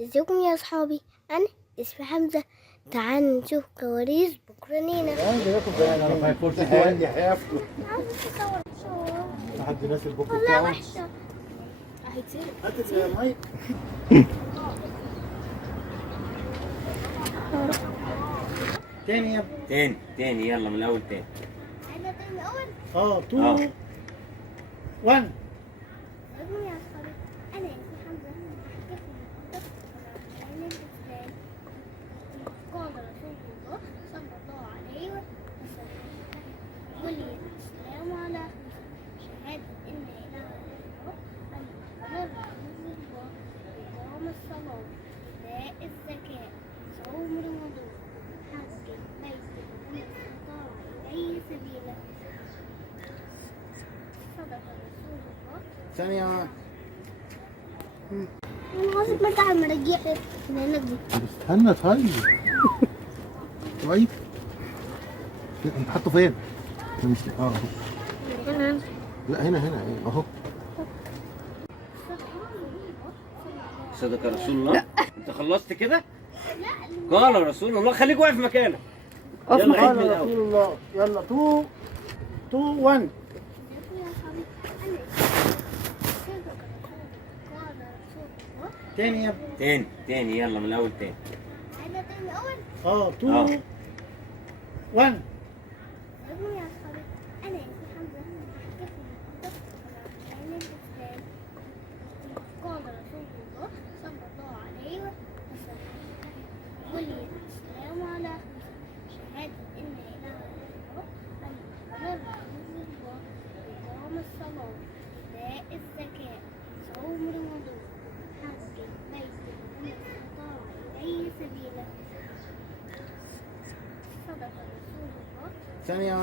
ازيكم يا اصحابي؟ انا اسمي حمزه. تعالوا نشوف كواليس بكره لينا. حد ناس البوك والله بتاعه وحشه. هات المايك تاني يا ابني. تاني يلا من الاول تاني. عايزه تاني اول. 2 1 ازيكم يا اصحابي؟ انا اسمي حمزه. هحكي لكم قصه عن الاسلام. قال رسول الله صلى الله عليه وسلم: بني الاسلام على شهاده ان لا اله الا الله، ان محمدا رسول الله، اقام الصلاه، ايتاء الزكاه، صوم رمضان، حج البيت من استطاع اليه سبيلا. صدق رسول الله. ثانية. انا عايزك برجع على المراجيح هناك دي. استنى طيب. طيب انت حاطه فين؟ مش اهو. هنا. لا هنا ايه اهو. صدق رسول الله. انت خلصت كده؟ قال رسول الله. خليك واقف مكانك. يلا عيد من قال الاول. رسول الله. يلا 2 1 تاني يا ابني. تاني يلا من الاول تاني. 2 1 قال رسول الله صلى الله عليه وسلم: بني الإسلام على شهادة إن لا إله إلا الله، أن محمدا رسول الله، إقام الصلاة، إيتاء الزكاة، صوم رمضان، حج البيت من استطاع إليه سبيلا. صدق رسول الله. ثانية.